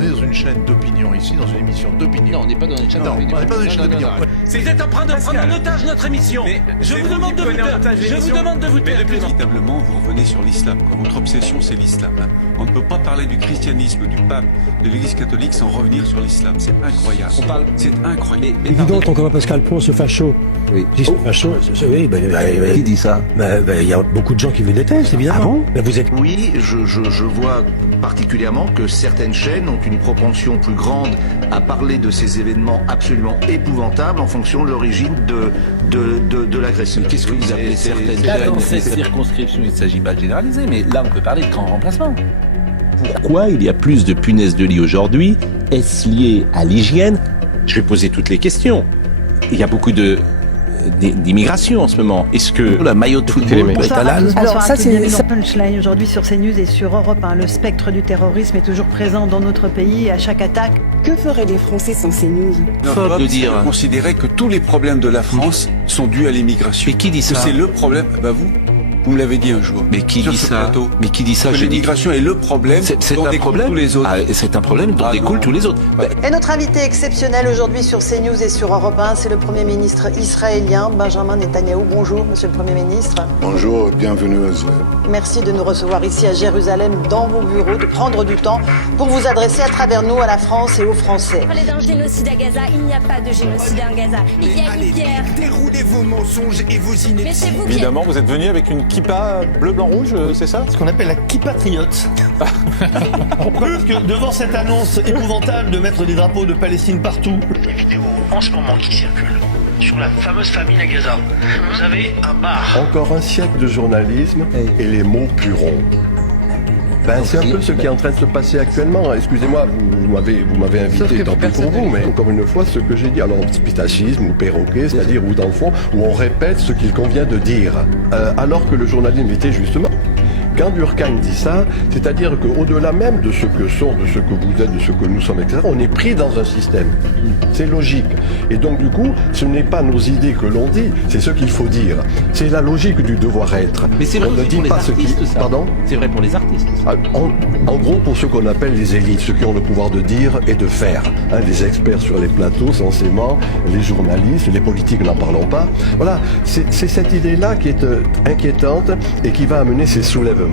On est dans une chaîne d'opinion ici, dans une émission d'opinion. Non, on n'est pas dans une chaîne Non, d'opinion. on n'est pas dans une chaîne d'opinion. Vous êtes en train de prendre en otage notre émission. Je vous demande de vous taire. Véritablement, vous revenez sur l'islam. Votre obsession, c'est l'islam. On ne peut pas parler du christianisme, du pape, de l'Église catholique sans revenir sur l'islam. C'est incroyable. C'est incroyable. Évidemment, ton copain Pascal Pro, ce facho. Oui. Si ce facho, oui, Qui dit ça? il y a beaucoup de gens qui vous détestent, évidemment. Ah bon? Vous êtes... Oui, je vois particulièrement que certaines chaînes ont une propension plus grande à parler de ces événements absolument épouvantables en fonction de l'origine de l'agression. Qu'est-ce que vous appelez certaines Là, chaînes? dans cette circonscription, il ne s'agit pas de généraliser, mais là, on peut parler de grand remplacement. Pourquoi il y a plus de punaises de lit aujourd'hui? Est-ce lié à l'hygiène? Je vais poser toutes les questions. Il y a beaucoup d'immigration en ce moment. Est-ce que la maillot de football est halal? Alors ça c'est la punchline aujourd'hui sur CNews et sur Europe 1. Le spectre du terrorisme est toujours présent dans notre pays et à chaque attaque. Que feraient les Français sans CNews? Faut de dire. Considérer que tous les problèmes de la France sont dus à l'immigration. Mais qui dit ça? Que c'est le problème. Vous me l'avez dit un jour. Mais qui sur dit ce ça? plateau. Mais qui dit ça? Que l'immigration est le problème C'est dont un découlent problème. tous les autres. C'est un problème dont découlent tous les autres. Et notre invité exceptionnel aujourd'hui sur CNews et sur Europe 1, c'est le Premier ministre israélien Benjamin Netanyahou. Bonjour Monsieur le Premier ministre. Bonjour, bienvenue à Israël. Merci de nous recevoir ici à Jérusalem dans vos bureaux, de prendre du temps pour vous adresser à travers nous à la France et aux Français. Parler d'un génocide à Gaza, il n'y a pas de génocide à Gaza. Il y a une guerre. Déroulez vos mensonges et vos inepties. Mais c'est vous qui... Évidemment, vous êtes venu avec une kippa bleu, blanc, rouge, c'est ça? Ce qu'on appelle la kipatriote. Plus que devant cette annonce épouvantable de mettre des drapeaux de Palestine partout. Des vidéos en ce moment qui circulent sur la fameuse famine à Gaza. Vous avez un bar. Encore un siècle de journalisme et les mots pueront. C'est un peu ce qui est en train de se passer actuellement. Excusez-moi, vous m'avez invité, tant pis pour vous, mais encore une fois, ce que j'ai dit, alors spitacisme ou perroquet, c'est-à-dire où dans le fond, où on répète ce qu'il convient de dire, alors que le journalisme était justement... Quand Durkheim dit ça, c'est-à-dire qu'au-delà même de ce que sont, de ce que vous êtes, de ce que nous sommes, etc., on est pris dans un système. C'est logique. Et donc, du coup, ce n'est pas nos idées que l'on dit, c'est ce qu'il faut dire. C'est la logique du devoir-être. Mais c'est vrai on ne dit pour pas les ce artistes, qui... ça. Pardon? C'est vrai pour les artistes. En gros, pour ceux qu'on appelle les élites, ceux qui ont le pouvoir de dire et de faire. Les experts sur les plateaux, censément, les journalistes, les politiques, n'en parlons pas. Voilà, c'est cette idée-là qui est inquiétante et qui va amener ces soulèvements.